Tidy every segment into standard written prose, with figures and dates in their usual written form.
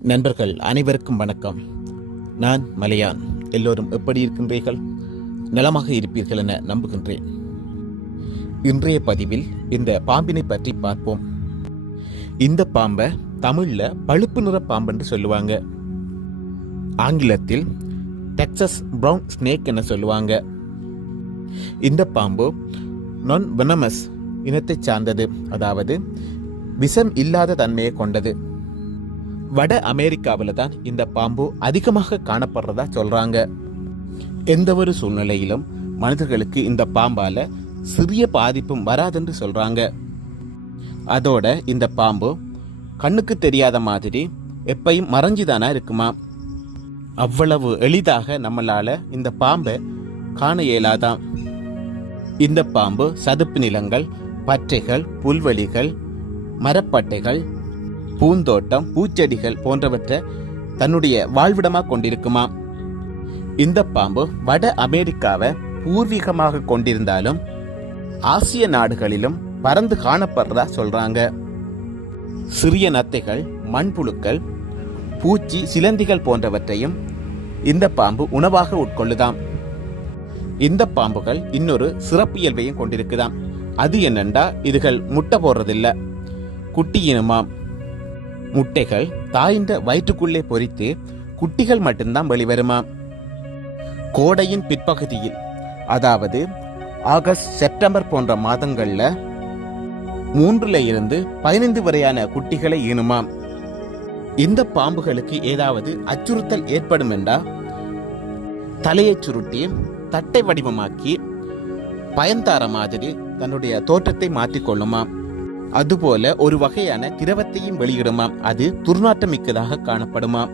நண்பர்கள் அனைவருக்கும் வணக்கம். நான் மலையான். எல்லோரும் எப்படி இருக்கின்றீர்கள்? நலமாக இருப்பீர்கள் என நம்புகின்றேன். இன்றைய பதிவில் இந்த பாம்பினை பற்றி பார்ப்போம். இந்த பாம்பை தமிழ்ல பழுப்பு நிற பாம்பு என்று சொல்லுவாங்க. ஆங்கிலத்தில் டெக்சஸ் பிரவுன் ஸ்னேக் என சொல்லுவாங்க. இந்த பாம்பு நான் வெனமஸ் இனத்தை சார்ந்தது, அதாவது விஷம் இல்லாத தன்மையை கொண்டது. வட அமெரிக்காவில் தான் இந்த பாம்பு அதிகமாக காணப்படுறதா சொல்றாங்க. எந்த ஒரு சூழ்நிலையிலும் மனிதர்களுக்கு இந்த பாம்பால சிறிய பாதிப்பும் வராதுன்னு சொல்றாங்க. அதோட இந்த பாம்பு கண்ணுக்கு தெரியாத மாதிரி எப்பயும் மறைஞ்சுதானா இருக்குமா. அவ்வளவு எளிதாக நம்மளால இந்த பாம்பை காண இயலாதான். இந்த பாம்பு சதுப்பு நிலங்கள், பற்றைகள், புல்வெளிகள், மரப்பட்டைகள், பூந்தோட்டம், பூச்செடிகள் போன்றவற்றை தன்னுடைய வாழ்விடமாக கொண்டிருக்குமா. இந்த பாம்பு வட அமெரிக்காவை பூர்வீகமாக கொண்டிருந்தாலும் ஆசிய நாடுகளிலும் பறந்து காணப்படுறதா சொல்றாங்க. சிறிய நத்தைகள், மண்புழுக்கள், பூச்சி, சிலந்திகள் போன்றவற்றையும் இந்த பாம்பு உணவாக உட்கொள்ளுதாம். இந்த பாம்புகள் இன்னொரு சிறப்பியல்பையும் கொண்டிருக்குதாம். அது என்னண்டா, இதுகள் முட்டை போடுறதில்லை, குட்டி இனமாம். முட்டைகள் தாயின் வயிற்றுக்குள்ளே பொறித்து குட்டிகள் மட்டும்தான் வெளிவருமா. கோடையின் பிற்பகுதியில், அதாவது ஆகஸ்ட், செப்டம்பர் போன்ற மாதங்கள்ல 3 to 15 வரையான குட்டிகளை ஈனுமாம். இந்த பாம்புகளுக்கு ஏதாவது அச்சுறுத்தல் ஏற்படும் என்றா தலையை சுருட்டி தட்டை வடிவமாக்கி பயன்தார மாதிரி தன்னுடைய தோற்றத்தை மாற்றிக்கொள்ளுமாம். அதுபோல ஒரு வகையான திரவத்தையும் வெளியிடுமாம். அது துர்நாற்றம் மிக்கதாக காணப்படுமாம்.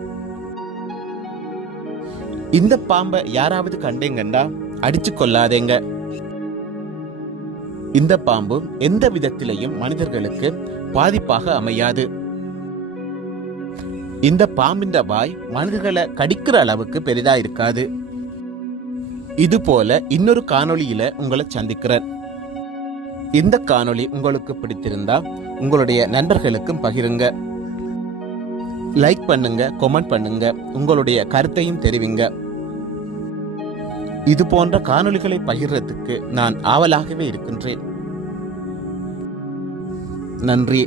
இந்த பாம்பை யாராவது கண்டேங்கண்டா அடிச்சு கொள்ளாதேங்க. இந்த பாம்பு எந்த விதத்திலையும் மனிதர்களுக்கு பாதிப்பாக அமையாது. இந்த பாம்பின் வாய் மனிதர்களை கடிக்கிற அளவுக்கு பெரிதா இருக்காது. இது போல இன்னொரு காணொளியில உங்களை சந்திக்கிறேன். இந்த காணொளி உங்களுக்கு பிடித்திருந்தா உங்களுடைய நண்பர்களுக்கும் பகிருங்க. லைக் பண்ணுங்க, கமெண்ட் பண்ணுங்க, உங்களுடைய கருத்தையும் தெரிவிங்க. இது போன்ற காணொளிகளை பகிர்றதுக்கு நான் ஆவலாகவே இருக்கின்றேன். நன்றி.